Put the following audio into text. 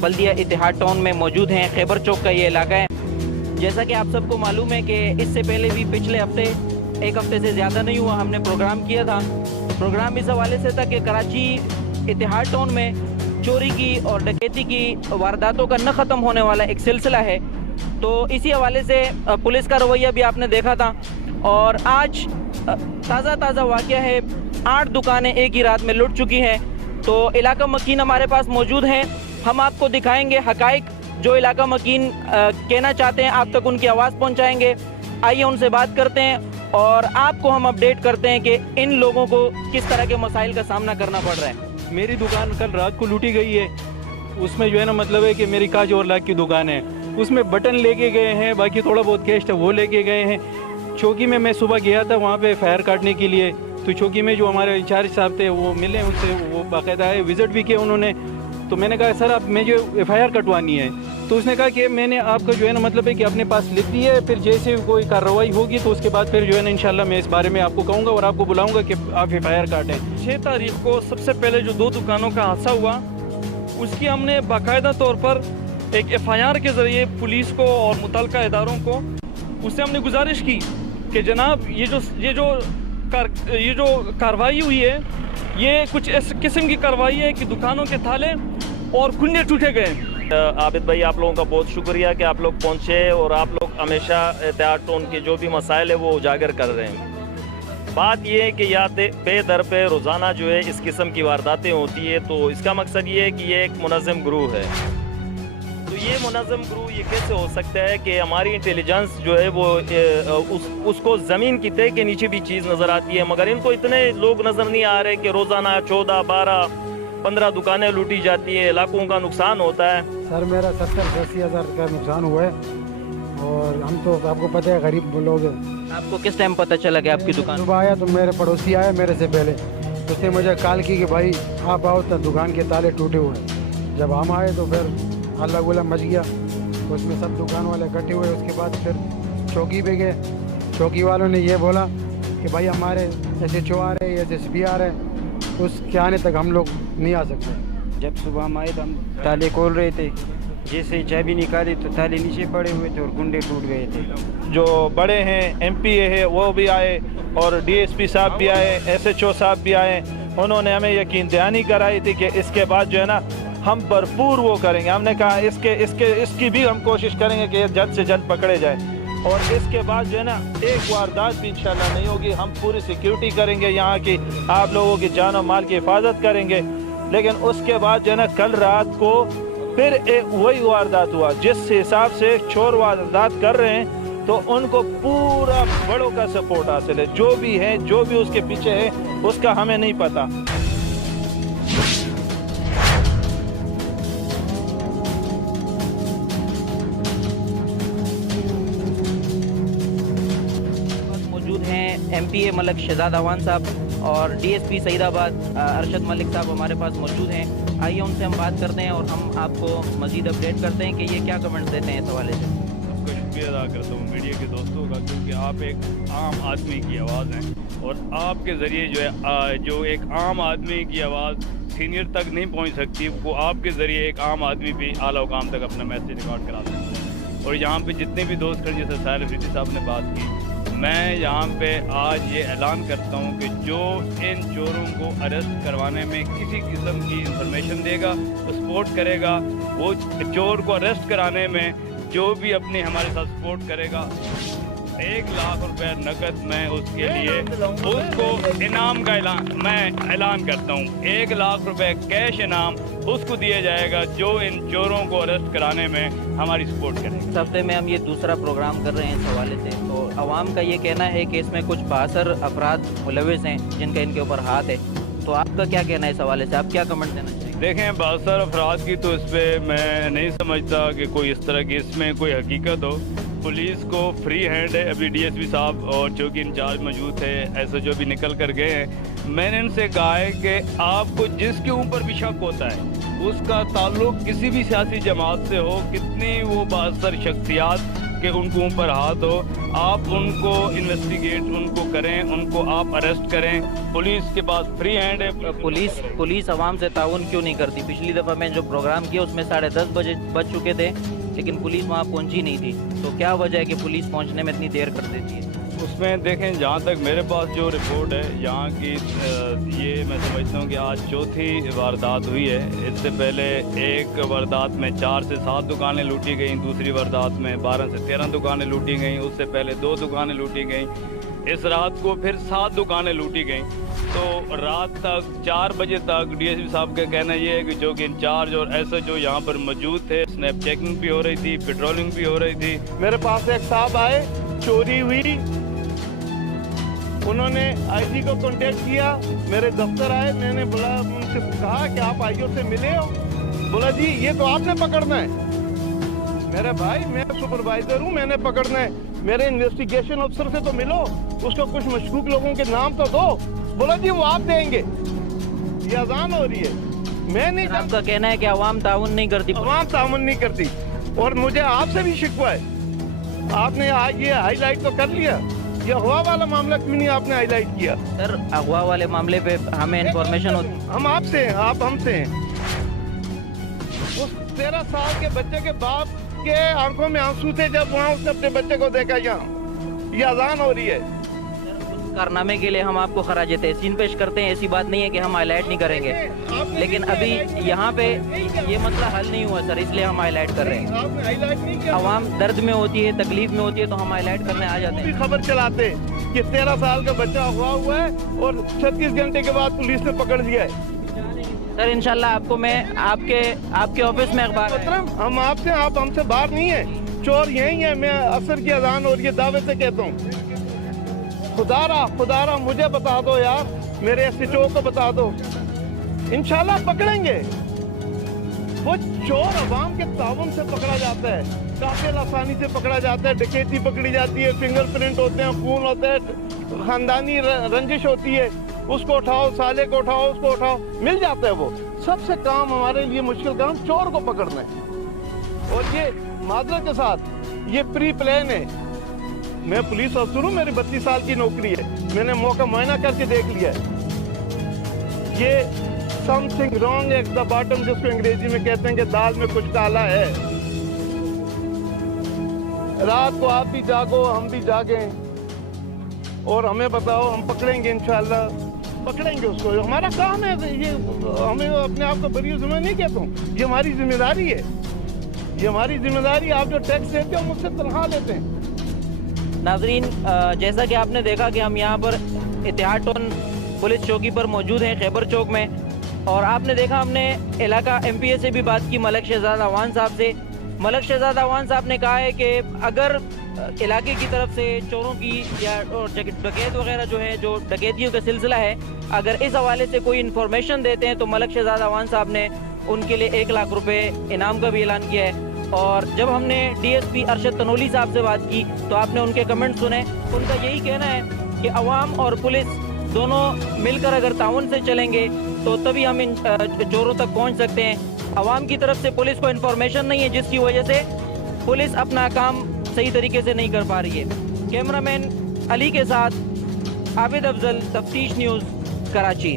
बल्दिया इतिहाद town में मौजूद हैं। खैबर चौक का ये इलाका है। जैसा कि आप सबको मालूम है कि इससे पहले भी पिछले हफ्ते, एक हफ्ते से ज़्यादा नहीं हुआ, हमने प्रोग्राम किया था। प्रोग्राम इस हवाले से था कि कराची इतिहाद टाउन में चोरी की और डकैती की वारदातों का न ख़त्म होने वाला एक सिलसिला है। तो इसी हवाले से पुलिस का रवैया भी आपने देखा था। और आज ताज़ा वाक़या है, 8 दुकानें एक ही रात में लुट चुकी हैं। तो इलाका मकीन हमारे पास मौजूद हैं, हम आपको दिखाएंगे हक़ाइक़ जो इलाका मकीन कहना चाहते हैं, आप तक उनकी आवाज़ पहुंचाएंगे। आइए उनसे बात करते हैं और आपको हम अपडेट करते हैं कि इन लोगों को किस तरह के मसाइल का सामना करना पड़ रहा है। मेरी दुकान कल रात को लूटी गई है। उसमें जो है ना, मतलब है कि मेरी काज और लाख की दुकान है, उसमें बटन लेके गए हैं, बाकी थोड़ा बहुत कैश था वो लेके गए हैं। चौकी में मैं सुबह गया था वहाँ पे फायर काटने के लिए, तो चौकी में जो हमारे इंचार्ज साहब थे वो मिले, उनसे वो बाकायदा है विज़िट भी किया उन्होंने। तो मैंने कहा सर आप मुझे FIR कटवानी है। तो उसने कहा कि मैंने आपका जो है ना, मतलब है कि अपने पास लिख दी है, फिर जैसे कोई कार्रवाई होगी तो उसके बाद फिर जो है ना इंशाल्लाह मैं इस बारे में आपको कहूँगा और आपको बुलाऊँगा कि आप FIR काटें। 6 तारीख को सबसे पहले जो 2 दुकानों का हादसा हुआ, उसकी हमने बाकायदा तौर पर एक FIR के ज़रिए पुलिस को और मुतल्लिका इदारों को उससे हमने गुजारिश की कि जनाब ये जो कार्रवाई हुई है, ये कुछ इस किस्म की कार्रवाई है कि दुकानों के ताले और कुंडे टूटे गए। आबिद भाई, आप लोगों का बहुत शुक्रिया कि आप लोग पहुँचे और आप लोग हमेशा इतिहाद टाउन के जो भी मसाइल है वो उजागर कर रहे हैं। बात ये है कि यहाँ पे दर पे रोज़ाना जो है इस किस्म की वारदातें होती है, तो इसका मकसद ये है कि ये एक मुनज़्ज़म ग्रुप है। तो ये मुनज़्ज़म ग्रुप ये कैसे हो सकता है कि हमारी इंटेलिजेंस जो है वो उसको ज़मीन की तह के नीचे भी चीज़ नज़र आती है, मगर इनको इतने लोग नज़र नहीं आ रहे कि रोज़ाना 14, 12, 15 दुकानें लूटी जाती हैं, लाखों का नुकसान होता है। सर मेरा 70-80 हज़ार का नुकसान हुआ है और हम तो आपको पता है गरीब लोग हैं। आपको किस टाइम पता चला कि आपकी दुकान? सुबह आया तो मेरे पड़ोसी आया मेरे से पहले, उसने मुझे कॉल की कि भाई आप आओ तो दुकान के ताले टूटे हुए। जब हम आए तो फिर हल्ला गुल्ला मच गया, उसमें सब दुकान वाले इकट्ठे हुए। उसके बाद फिर चौकी पे गए, चौकी वालों ने ये बोला कि भाई हमारे SHO आ रहे हैं, SSP आ रहे हैं, उसके आने तक हम लोग नहीं आ सकते। जब सुबह हम आए तो हम ताले खोल रहे थे, जैसे चाबी निकाली तो ताले नीचे पड़े हुए थे और कुंडे टूट गए थे। जो बड़े हैं MPA है वो भी आए और DSP साहब भी आए, SHO साहब भी आए। उन्होंने हमें यकीन दहानी कराई थी कि इसके बाद जो है ना हम भरपूर वो करेंगे। हमने कहा इसकी भी हम कोशिश करेंगे कि जल्द से जल्द पकड़े जाए और इसके बाद जो है ना एक वारदात भी इंशाल्लाह नहीं होगी। हम पूरी सिक्योरिटी करेंगे यहाँ की, आप लोगों की जान और माल की हिफाजत करेंगे। लेकिन उसके बाद जो है ना कल रात को फिर वही वारदात हुआ। जिस हिसाब से चोर वारदात कर रहे हैं तो उनको पूरा बड़ों का सपोर्ट हासिल है। जो भी है, जो भी उसके पीछे है, उसका हमें नहीं पता। मौजूद हैं MPA मलिक शहजाद अवान साहब और DSP सईदाबाद अरशद मलिक साहब हमारे पास मौजूद हैं। आइए उनसे हम बात करते हैं और हम आपको मज़ीद अपडेट करते हैं कि ये क्या कमेंट देते हैं इस हवाले से। आपका शुक्रिया अदा करता हूँ मीडिया के दोस्तों का, क्योंकि आप एक आम आदमी की आवाज़ हैं और आपके ज़रिए जो है जो एक आम आदमी की आवाज़ सीनियर तक नहीं पहुँच सकती, वो आपके ज़रिए एक आम आदमी भी आला हुकाम तक अपना मैसेज रिकॉर्ड करा सकता है। और यहाँ पे जितने भी दोस्त खड़े, जैसे साहिल अफरीदी साहब ने बात की, मैं यहाँ पे आज ये ऐलान करता हूँ कि जो इन चोरों को अरेस्ट करवाने में किसी किस्म की इंफॉर्मेशन देगा, तो सपोर्ट करेगा, वो चोर को अरेस्ट कराने में जो भी अपनी हमारे साथ सपोर्ट करेगा, 1 लाख रुपए नकद मैं उसके लिए उसको इनाम का ऐलान करता हूँ। 1 लाख रुपए कैश इनाम उसको दिया जाएगा जो इन चोरों को अरेस्ट कराने में हमारी सपोर्ट करेगा। इस हफ्ते में हम ये दूसरा प्रोग्राम कर रहे हैं इस हवाले से। तो अवाम का ये कहना है कि इसमें कुछ बासर अफराद मुलविस हैं जिनका इनके ऊपर हाथ है। तो आपका क्या कहना है इस हवाले से, आप क्या कमेंट देना चाहेंगे? देखें, बासर अफराद की तो इस पर मैं नहीं समझता कि कोई इस तरह की इसमें कोई हकीकत हो। पुलिस को फ्री हैंड है। अभी DSP साहब और चौकी इंचार्ज मौजूद थे, SHO भी निकल कर गए हैं। मैंने इनसे कहा है कि आपको जिसके ऊपर भी शक होता है उसका ताल्लुक किसी भी सियासी जमात से हो, कितनी वो बासर शख्सियात कि उनको ऊपर हाथ हो, आप उनको इन्वेस्टिगेट उनको करें, उनको आप अरेस्ट करें। पुलिस के पास फ्री हैंड है। पुलिस आवाम से ताउन क्यों नहीं करती? पिछली दफ़ा मैं जो प्रोग्राम किया उसमें 10:30 बजे बज चुके थे, लेकिन पुलिस वहाँ पहुँची नहीं थी। तो क्या वजह है कि पुलिस पहुँचने में इतनी देर कर देती है? उसमें देखें, जहाँ तक मेरे पास जो रिपोर्ट है यहाँ की, ये मैं समझता हूँ कि आज चौथी वारदात हुई है। इससे पहले एक वारदात में 4 से 7 दुकानें लूटी गई, दूसरी वारदात में 12 से 13 दुकानें लूटी गई, उससे पहले 2 दुकानें लूटी गई। इस रात को फिर 7 दुकानें लूटी गई। तो रात तक 4 बजे तक डीएसपी साहब का कहना ये है कि जो कि इंचार्ज और एसएचओ यहाँ पर मौजूद थे, स्नैप चेकिंग भी हो रही थी, पेट्रोलिंग भी हो रही थी। मेरे पास एक साहब आए, चोरी हुई, उन्होंने आईजी को कांटेक्ट किया, मेरे दफ्तर आए, मैंने बोला, उनसे कहा कि आप आईजी से मिले हो? बोला जी ये तो आपने पकड़ना है। मेरे भाई मैं सुपरवाइजर हूँ, मैंने पकड़ना है, मेरे इन्वेस्टिगेशन अफसर से तो मिलो, उसको कुछ मशकूक लोगों के नाम तो दो। बोला जी वो आप देंगे। ये अजान हो रही है। मैं नहीं, आपका कहना है कि आवाम ताउन नहीं करती? आवाम ताउन नहीं करती, और मुझे आपसे भी शिकवा है। आपने ये हाईलाइट तो कर लिया, ये अगवा वाला मामला क्यों नहीं आपने हाईलाइट किया? सर अगवा वाले मामले पे हमें इन्फॉर्मेशन होती, हम आपसे हैं, आप हमसे हैं। उस 13 साल के बच्चे के बाप के आंखों में आंसू थे जब वहाँ उसने अपने बच्चे को देखा। यहाँ ये अजान हो रही है। कारनामे के लिए हम आपको खराज तहसीन पेश करते हैं, ऐसी बात नहीं है कि हम हाईलाइट नहीं करेंगे, लेकिन अभी यहाँ पे ये मसला हल नहीं हुआ सर, इसलिए हम हाईलाइट कर रहे हैं। आपने हाईलाइट नहीं किया। आवाम दर्द में होती है, तकलीफ में होती है, तो हम हाईलाइट करने आ जाते हैं। खबर चलाते कि 13 साल का बच्चा अगवा हुआ है और 36 घंटे के बाद पुलिस ने पकड़ लिया है। सर इंशाल्लाह आपको मैं आपके ऑफिस में अखबार है। हम आपसे, आप हमसे बाहर नहीं है, चोर यही है। मैं असर की अजान और ये दावे से कहता हूँ, खुदारा मुझे बता दो यार, मेरे एसएचओ को बता दो, इंशाल्लाह पकड़ेंगे। वो चोर अवाम के ताउन से पकड़ा जाता है, काफी आसानी से पकड़ा जाता है, डकैती पकड़ी जाती है, फिंगरप्रिंट होते हैं, खून होता है, खानदानी रंजिश होती है, उसको उठाओ, साले को उठाओ, उसको उठाओ, मिल जाता है। वो सबसे काम हमारे लिए मुश्किल काम चोर को पकड़ना है। और ये माजरत के साथ ये प्री प्लान है। मैं पुलिस अफसर हूँ, मेरी 32 साल की नौकरी है, मैंने मौका मुआयना करके देख लिया है। ये something wrong at the bottom, जिसको अंग्रेजी में कहते हैं कि दाल में कुछ काला है। रात को आप भी जागो, हम भी जागे, और हमें बताओ, हम पकड़ेंगे इंशाल्लाह, पकड़ेंगे उसको। हमारा काम है ये, हमें अपने आप को बड़ी जिम्मेदारी नहीं कहता हूँ, ये हमारी जिम्मेदारी है, ये हमारी जिम्मेदारी। आप जो टैक्स देते हो मुझसे तनख्वाह लेते हैं। नाजरीन, जैसा कि आपने देखा कि हम यहाँ पर इतिहाद टाउन पुलिस चौकी पर मौजूद हैं, खैबर चौक में, और आपने देखा हमने इलाका MPA से भी बात की, मलक शहजाद अवान साहब से। मलक शहजाद अवान साहब ने कहा है कि अगर इलाके की तरफ से चोरों की या डकैत वगैरह जो है, जो डकैतियों का सिलसिला है, अगर इस हवाले से कोई इन्फॉर्मेशन देते हैं तो मलक शहजाद अवान साहब ने उनके लिए 1 लाख रुपये इनाम का भी ऐलान किया है। और जब हमने DSP अरशद तनोली साहब से बात की तो आपने उनके कमेंट सुने, उनका यही कहना है कि अवाम और पुलिस दोनों मिलकर अगर ताउन से चलेंगे तो तभी हम इन चोरों तक पहुंच सकते हैं। अवाम की तरफ से पुलिस को इन्फॉर्मेशन नहीं है, जिसकी वजह से पुलिस अपना काम सही तरीके से नहीं कर पा रही है। कैमरामैन अली के साथ आबिद अफजल, तफ्तीश न्यूज़, कराची।